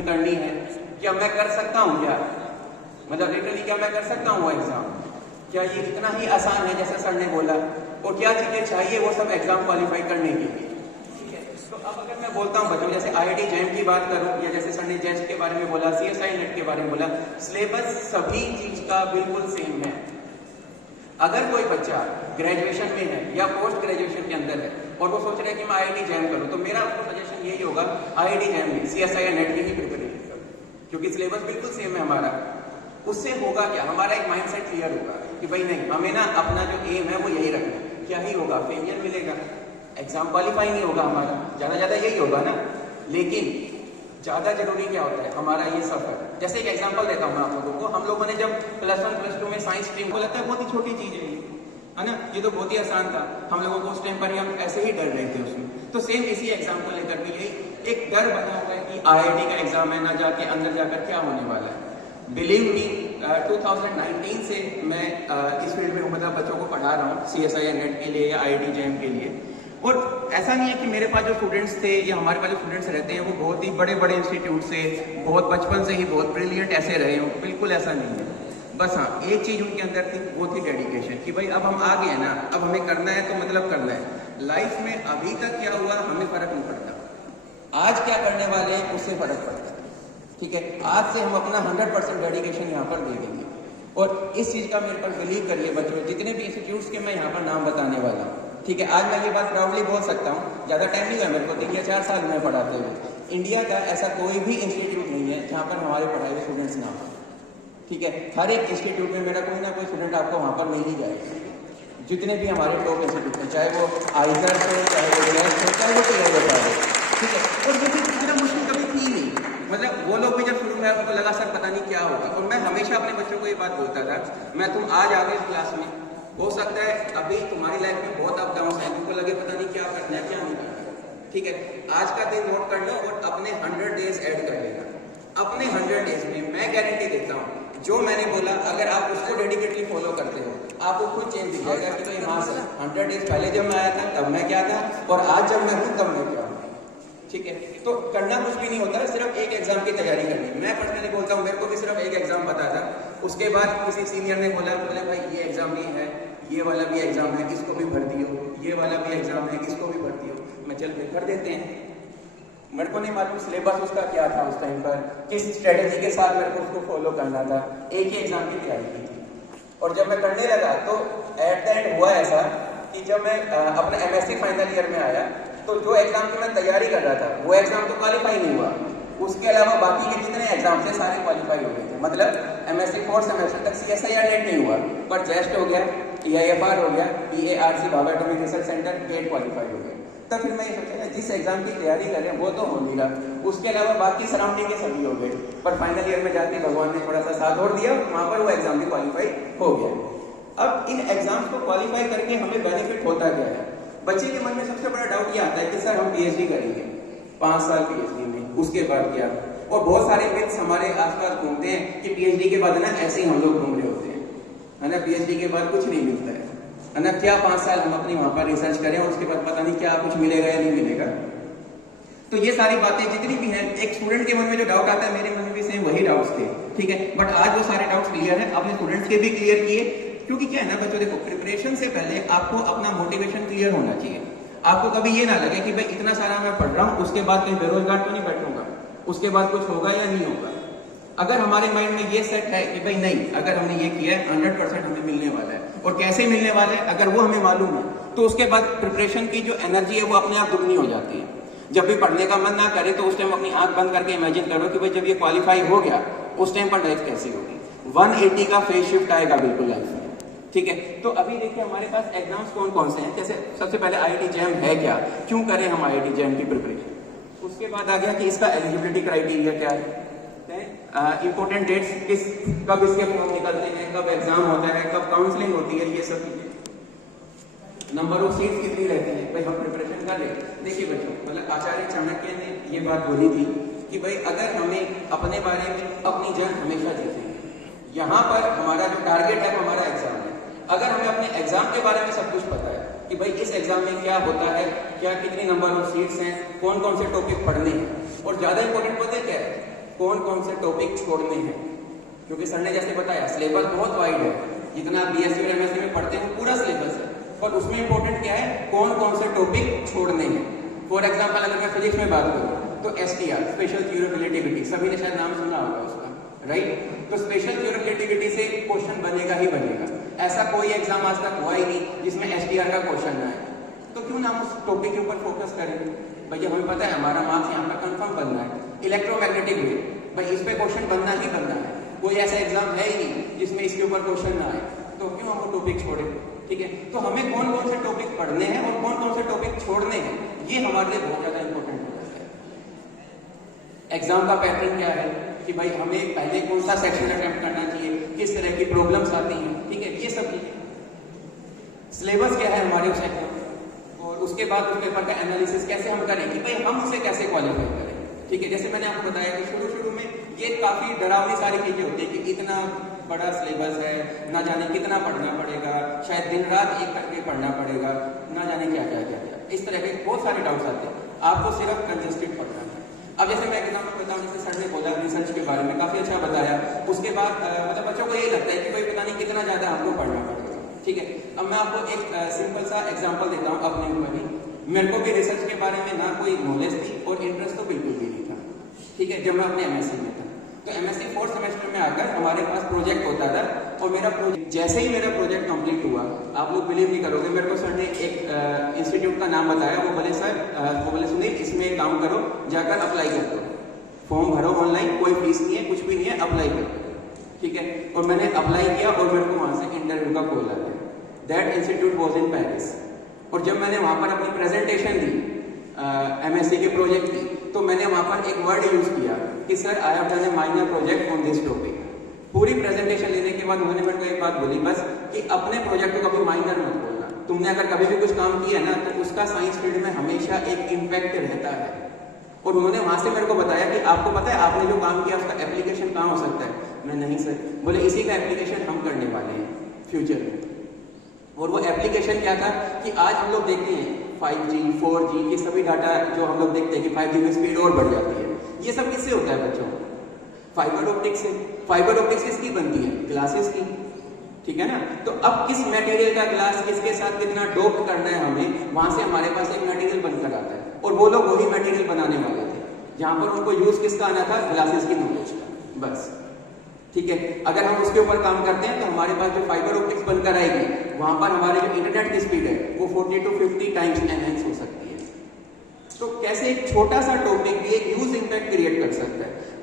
Graduation करनी है, क्या मैं कर सकता हूँ? क्या मतलब लिटरली क्या मैं कर सकता हूँ वो एग्जाम? क्या ये इतना ही आसान है जैसे सर ने बोला? और क्या चीजें चाहिए वो सब एग्जाम क्वालिफाई करने के लिए? ठीक है, तो अब अगर मैं बोलता हूँ बच्चों, जैसे IIT जैम की बात करूँ या जैसे सर ने जेस्ट के बारे में बोला, CSI नेट के बारे में बोला, सिलेबस सभी चीज का बिल्कुल सेम है। अगर कोई बच्चा ग्रेजुएशन में है या पोस्ट ग्रेजुएशन के अंदर है और वो सोच रहा है कि मैं IIT जैम करूँ, तो मेरा उसको सजेशन यही होगा IIT जैम में CSI नेट की ही प्रिपरेशन करो, क्योंकि सिलेबस बिल्कुल सेम है हमारा। उससे होगा क्या, हमारा एक माइंडसेट क्लियर होगा कि भाई नहीं, हमें ना अपना जो एम है वो यही रखना है। क्या ही होगा, फेलियर मिलेगा, एग्जाम क्वालिफाई नहीं होगा हमारा, ज्यादा यही होगा ना। लेकिन ज्यादा जरूरी क्या होता है, हमारा ये सफर। जैसे एक एग्जांपल देता हूँ मैं आप लोगों को, हम लोगों ने जब +1 +2 में साइंस स्ट्रीम को, लगता है बहुत ही छोटी चीज है ना, ये तो बहुत ही आसान था, हम लोगों को उस टाइम पर ही हम ऐसे ही डर रहे थे उसमें। तो सेम इसी एग्जाम को लेकर भी यही एक डर बना हुआ है कि IIT का एग्जाम है ना, जाके अंदर जाकर क्या होने वाला है। बिलीव मी, 2019 से मैं इस फील्ड में मतलब बच्चों को पढ़ा रहा हूँ CSI नेट के लिए या IIT जैम के लिए। और ऐसा नहीं है कि मेरे पास जो स्टूडेंट्स थे या हमारे पास जो स्टूडेंट्स रहते हैं वो बहुत ही बड़े बड़े इंस्टीट्यूट से, बहुत बचपन से ही बहुत ब्रिलियंट ऐसे रहे हो, बिल्कुल ऐसा नहीं है। बस हाँ, एक चीज उनके अंदर थी, वो थी डेडिकेशन, कि भाई अब हम आ गए ना, अब हमें करना है तो मतलब करना है। लाइफ में अभी तक क्या हुआ हमें फर्क नहीं पड़ता, आज क्या करने वाले हैं उससे फर्क पड़ता है। ठीक है, आज से हम अपना 100% डेडिकेशन यहाँ पर दे देंगे। और इस चीज का मेरे पर बिलीव करिए बच्चों, जितने भी इंस्टीट्यूट्स के मैं यहाँ पर नाम बताने वाला हूँ, ठीक है, आज मैं ये बात प्राउडली बोल सकता हूँ, ज्यादा टाइम नहीं हुआ मेरे को, 3 या 4 साल में पढ़ाते हुए। इंडिया का ऐसा कोई भी इंस्टीट्यूट नहीं है जहाँ पर हमारे पढ़ाए हुए स्टूडेंट्स ना हो। ठीक है, हर एक इंस्टीट्यूट में मेरा कोई ना कोई स्टूडेंट आपको वहाँ पर मिल ही जाएगा, जितने भी हमारे टॉप इंस्टीट्यूट हैं, चाहे वो आइजर्स हो, चाहे वो ग्रेस हो, चाहे वो TIFR हो। ठीक है, और ये चीज इतना मुश्किल कभी थी नहीं, मतलब वो लोग भी जब शुरू में तो लगा सर पता नहीं क्या होगा। और मैं हमेशा अपने बच्चों को ये बात बोलता था, मैं तुम आज आ गए इस क्लास में, हो सकता है अभी तुम्हारी लाइफ में बहुत अप डाउन है, तुमको लगे पता नहीं क्या करना है क्या नहीं करना। ठीक है, आज का दिन नोट कर लो और अपने 100 डेज ऐड कर लेना। अपने 100 डेज में मैं गारंटी देता हूँ, जो मैंने बोला अगर आप उसको डेडिकेटली फॉलो करते हो, आपको खुद चेंज दिख जाएगा कि भाई हाँ सर, 100 डेज पहले जब मैं आया था तब मैं क्या था, और आज जब मैं हूँ तब मैं क्या हूँ। ठीक है, तो करना कुछ भी नहीं होता, सिर्फ एक एग्जाम की तैयारी करनी। मैं पर्सनली बोलता हूँ, मेरे को भी सिर्फ एक एग्जाम पता था, उसके बाद किसी सीनियर ने बोला, बोले भाई ये एग्जाम भी है, ये वाला भी एग्जाम है, इसको भी भर दियो, ये वाला भी एग्जाम है, इसको भी भर दियो। मैं चल भर देते हैं। मेरे को नहीं मालूम सिलेबस उसका क्या था उस टाइम पर, किस स्ट्रेटेजी के साथ मेरे को उसको फॉलो करना था, एक ही एग्जाम की तैयारी की थी। और जब मैं करने लगा तो एट द एंड हुआ ऐसा कि जब मैं अपने MSc फाइनल ईयर में आया, तो जो एग्जाम की मैं तैयारी कर रहा था वो एग्जाम तो क्वालिफाई नहीं हुआ, उसके अलावा बाकी के जितने एग्जाम थे सारे क्वालिफाई हो गए थे। मतलब MSc 4th सेमेस्टर तक CSI नेट नहीं हुआ, पर जेस्ट हो गया, TIFR हो गया, PARC Bhabha atomic research centre gate qualify हो गया। तब फिर मैं ये सोचा जिस एग्जाम की तैयारी करें वो तो हो नहीं रहा, उसके अलावा बाकी सराउंडिंग के सभी हो गए, पर फाइनल ईयर में जाके भगवान ने थोड़ा सा साथ और दिया, वहां पर वो एग्जाम भी क्वालिफाई हो गया। अब इन एग्जाम्स को क्वालिफाई करके हमें बेनिफिट होता क्या है? बच्चे के मन में सबसे बड़ा डाउट ये आता है कि सर हम PhD करेंगे, 5 साल PhD में, उसके बाद क्या? और बहुत सारे मिथ्स हमारे आसपास घूमते हैं कि PhD के बाद ना ऐसे ही हम लोग घूम रहे होते हैं, है ना, PhD के बाद कुछ नहीं मिलता है ना, क्या 5 साल हम अपनी वहां पर रिसर्च करें और उसके बाद पता नहीं क्या कुछ मिलेगा या नहीं मिलेगा। तो ये सारी बातें जितनी भी हैं, एक स्टूडेंट के मन में जो डाउट आता है, मेरे मन में भी सेम वही डाउट्स थे। ठीक है, बट आज वो सारे डाउट्स क्लियर है, अपने स्टूडेंट्स के भी क्लियर किए। क्योंकि क्या है ना बच्चों, देखो प्रिपरेशन से पहले आपको अपना मोटिवेशन क्लियर होना चाहिए। आपको कभी ये ना लगे कि भाई इतना सारा मैं पढ़ रहा हूँ, उसके बाद कहीं बेरोजगार तो नहीं बैठूंगा, उसके बाद कुछ होगा या नहीं होगा। अगर हमारे माइंड में ये सेट है कि भाई नहीं, अगर हमने ये किया है 100% हमें मिलने वाला है, और कैसे मिलने वाला है अगर वो हमें मालूम है, तो उसके बाद प्रिपरेशन की जो एनर्जी है वो अपने आप दुगनी हो जाती है। जब भी पढ़ने का मन ना करे तो उस टाइम अपनी आंख बंद करके इमेजिन करो कि भाई जब ये क्वालिफाई हो गया उस टाइम पर लाइफ कैसी होगी। 180 का फेज शिफ्ट आएगा बिल्कुल लाइफ में। ठीक है, तो अभी देखिए हमारे पास एग्जाम्स कौन कौन से हैं। जैसे सबसे पहले IIT जैम है क्या, क्यों करें हम IIT जैम की प्रिपरेशन। उसके बाद आ गया कि इसका एलिजिबिलिटी क्राइटेरिया क्या है, इंपॉर्टेंट डेट्स किस, कब इसके फॉर्म निकलते हैं, कब एग्जाम होता है, कब काउंसलिंग होती है, ये सब चीजें, नंबर ऑफ सीट्स कितनी रहती है, भाई हम प्रिपरेशन कर ले। देखिए बच्चों, मतलब आचार्य चाणक्य ने ये बात बोली थी कि भाई अगर हमें अपने बारे में अपनी जंग हमेशा जीतेंगे, यहाँ पर हमारा जो टारगेट है वो हमारा एग्जाम है। अगर हमें अपने एग्जाम के बारे में सब कुछ पता है कि भाई इस एग्जाम में क्या होता है, क्या कितनी नंबर ऑफ सीट्स हैं, कौन कौन से टॉपिक पढ़ने हैं, और ज्यादा इंपॉर्टेंट पता है क्या है, कौन कौन से टॉपिक छोड़ने हैं, क्योंकि सर ने जैसे बताया सिलेबस बहुत वाइड है, जितना बीएससी और एमएससी में पढ़ते हैं पूरा सिलेबस है, और उसमें इंपॉर्टेंट क्या है, कौन कौन से टॉपिक छोड़ने हैं। फॉर एग्जाम्पल अगर मैं फिजिक्स में बात करूँ तो STR, special theory of relativity, सभी ने शायद नाम सुना होगा उसका, राइट। तो स्पेशल थ्योरी ऑफ रिलेटिविटी से क्वेश्चन बनेगा ही बनेगा, ऐसा कोई एग्जाम आज तक हुआ ही नहीं जिसमें STR का क्वेश्चन ना आए। तो क्यों ना हम उस टॉपिक के ऊपर फोकस करें, भैया हमें पता है हमारा मार्क्स यहाँ पर कंफर्म बनना है। इलेक्ट्रोमैग्नेटिक वेव, भाई इस पे क्वेश्चन बनना ही बनना है, कोई ऐसा एग्जाम है ही नहीं जिसमें इसके ऊपर क्वेश्चन ना आए, तो क्यों हम वो टॉपिक छोड़े, ठीक है। तो हमें कौन कौन से टॉपिक पढ़ने हैं और कौन कौन से टॉपिक छोड़ने हैं, ये हमारे लिए बहुत ज्यादा इंपॉर्टेंट हो जाता है। एग्जाम का पैटर्न क्या है कि भाई हमें पहले कौन सा सेक्शन अटेम्प्ट करना चाहिए, किस तरह की प्रॉब्लम्स आती हैं, ठीक है, ये सब चीजें। सिलेबस क्या है हमारे उस एग्जाम, और उसके बाद उस पेपर का एनालिसिस कैसे हम करें कि भाई हम उसे कैसे क्वालिफाई करें, ठीक है। जैसे मैंने आपको बताया कि शुरू में ये काफी डरावनी सारी चीजें होती है कि इतना बड़ा सिलेबस है, ना जाने कितना पढ़ना पड़ेगा, शायद दिन रात एक करके पढ़ना पड़ेगा, ना जाने क्या क्या क्या क्या, इस तरह के बहुत सारे डाउट्स आते हैं। आपको सिर्फ कंजस्टेड पढ़ना है। अब जैसे मैं एग्जाम्पल बताऊं, जैसे सर ने बोला रिसर्च के बारे में काफी अच्छा बताया, उसके बाद मतलब बच्चों को ये लगता है कि भाई पता नहीं कितना ज्यादा हमको पढ़ना पड़ेगा, ठीक है। अब मैं आपको एक सिंपल सा एग्जाम्पल देता हूँ अपने ऊपर ही। मेरे को भी रिसर्च के बारे में ना कोई नॉलेज थी और इंटरेस्ट तो बिल्कुल भी नहीं था, ठीक है, जब मैं अपने एमएससी में था। तो एमएससी 4th सेमेस्टर में आकर हमारे पास प्रोजेक्ट होता था, और मेरा प्रोजेक्ट जैसे ही मेरा प्रोजेक्ट कंप्लीट हुआ, आप लोग बिलीव नहीं करोगे, मेरे को सर ने एक इंस्टीट्यूट का नाम बताया। वो बोले सर वो बोले सुनील इसमें काम करो, जाकर अप्लाई कर दो, फॉर्म भरो ऑनलाइन, कोई फीस नहीं है, कुछ भी नहीं है, अप्लाई कर दो, ठीक है। और मैंने अप्लाई किया और मेरे को वहां से इंटरव्यू का कॉल आ गया। That institute was in Paris. और जब मैंने वहां पर अपनी प्रेजेंटेशन दी एमएससी के प्रोजेक्ट की, तो मैंने वहां पर एक वर्ड यूज किया कि sir I have done A minor project on this topic. पूरी प्रेजेंटेशन लेने के बाद उन्होंने मेरे को एक बात बोली बस कि अपने प्रोजेक्ट को कभी माइनर मत बोलना, तुमने अगर कभी भी कुछ काम किया ना तो उसका साइंस फील्ड में हमेशा एक इम्पैक्ट रहता है। और उन्होंने वहां से मेरे को बताया कि आपको पता है आपने जो काम किया उसका एप्लीकेशन कहाँ हो सकता है। मैं नहीं सर, बोले इसी का एप्लीकेशन हम करने वाले हैं फ्यूचर में। और वो एप्लीकेशन क्या था कि आज हम लोग देखते हैं 5G 4G ये सभी डाटा जो हम लोग देखते हैं कि 5G में स्पीड और बढ़ जाती है, ये सब किससे होता है बच्चों? फाइबर ऑप्टिक से। फाइबर ऑप्टिक्स किसकी बनती है? ग्लासेस की, ठीक है ना। तो अब किस मटेरियल का ग्लास किसके साथ कितना डोप करना है हमें, वहां से हमारे पास एक मटेरियल बनकर आता है। और वो लोग वही मटेरियल बनाने वाले थे, जहां पर उनको यूज किसका आना था? ग्लासेस की नॉलेज का, बस, ठीक है। अगर हम उसके ऊपर काम करते हैं तो हमारे पास जो फाइबर ऑप्टिक्स बनकर आएगी, वहां पर हमारे जो इंटरनेट की स्पीड है वो 40 to 50 टाइम्स एनहेंस हो सकती है। तो कैसे एक छोटा सा टॉपिक भी एक ह्यूज इंपैक्ट क्रिएट कर सकता है।